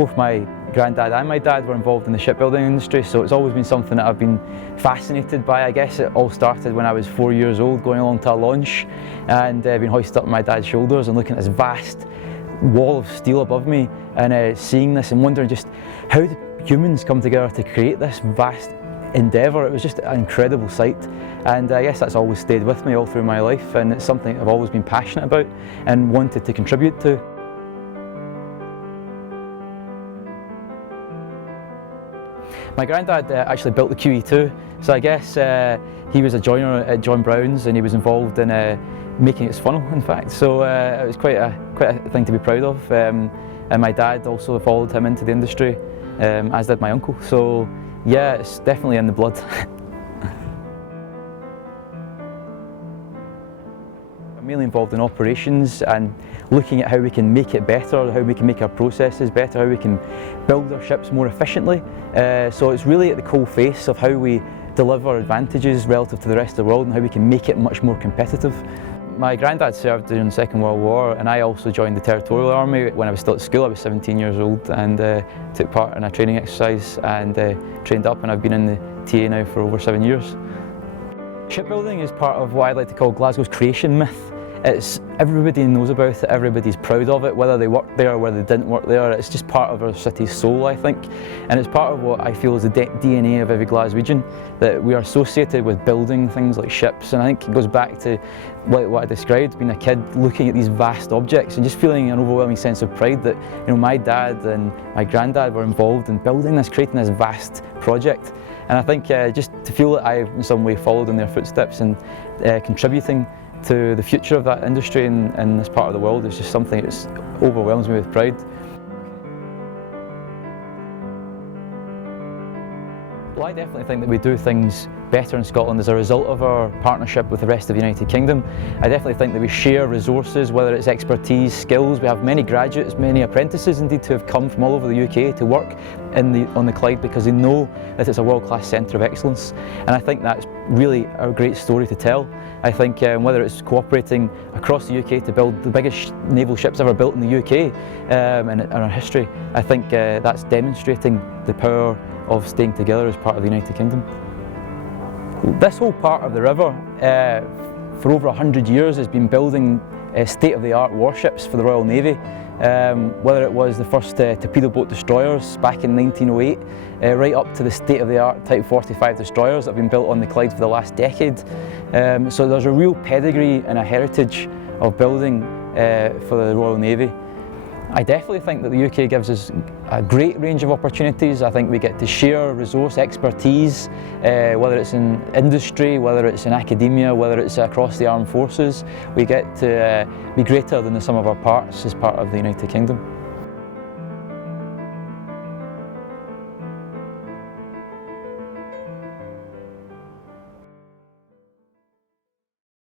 Both my granddad and my dad were involved in the shipbuilding industry, so it's always been something that I've been fascinated by. I guess it all started when I was 4 years old, going along to a launch and being hoisted up on my dad's shoulders and looking at this vast wall of steel above me and seeing this and wondering just how do humans come together to create this vast endeavour. It was just an incredible sight, and I guess that's always stayed with me all through my life, and it's something I've always been passionate about and wanted to contribute to. My granddad actually built the QE2, so I guess he was a joiner at John Brown's and he was involved in making its funnel, in fact, so it was quite a thing to be proud of. And my dad also followed him into the industry, as did my uncle, so yeah, it's definitely in the blood. I'm mainly involved in operations and looking at how we can make it better, how we can make our processes better, how we can build our ships more efficiently. So it's really at the coal face of how we deliver advantages relative to the rest of the world and how we can make it much more competitive. My granddad served during the Second World War, and I also joined the Territorial Army when I was still at school. I was 17 years old and took part in a training exercise and trained up, and I've been in the TA now for over 7 years. Shipbuilding is part of what I like to call Glasgow's creation myth. It's everybody knows about it, everybody's proud of it, whether they worked there or whether they didn't work there. It's just part of our city's soul, I think, and it's part of what I feel is the DNA of every Glaswegian, that we are associated with building things like ships. And I think it goes back to what I described, being a kid looking at these vast objects and just feeling an overwhelming sense of pride that, you know, my dad and my granddad were involved in building this, creating this vast project. And I think just to feel that I've in some way followed in their footsteps and contributing to the future of that industry in this part of the world is just something that overwhelms me with pride. Well, I definitely think that we do things better in Scotland as a result of our partnership with the rest of the United Kingdom. I definitely think that we share resources, whether it's expertise, skills. We have many graduates, many apprentices indeed, who have come from all over the UK to work on the Clyde because they know that it's a world-class centre of excellence. And I think that's really a great story to tell. I think whether it's cooperating across the UK to build the biggest naval ships ever built in the UK in our history, I think that's demonstrating the power of staying together as part of the United Kingdom. This whole part of the river for over 100 years has been building state-of-the-art warships for the Royal Navy. Whether it was the first torpedo boat destroyers back in 1908, right up to the state-of-the-art Type 45 destroyers that have been built on the Clyde for the last decade. So there's a real pedigree and a heritage of building for the Royal Navy. I definitely think that the UK gives us a great range of opportunities. I think we get to share resource expertise, whether it's in industry, whether it's in academia, whether it's across the armed forces. We get to be greater than the sum of our parts as part of the United Kingdom.